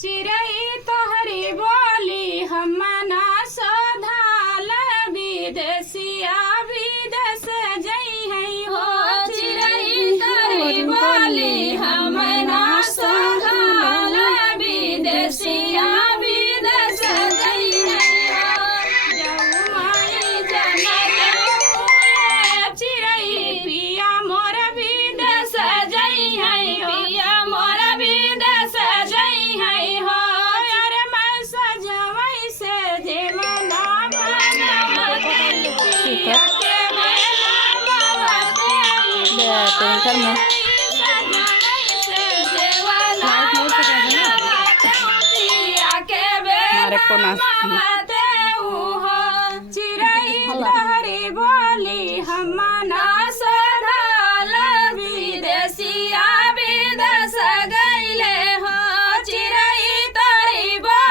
चिरई तोहरी बोली हम ना सोधाल विदेशिया विदेश जई है हो चिरई तोहरी बोली हम ना सोधाल विदेशिया विदेश जई है हो जाऊ माई जनत चिरई पिया मोर विदेश जई है पिया मोर विदेश जई है हो अरे मैं सजवई से देवना ठीक है कर में मारे को ना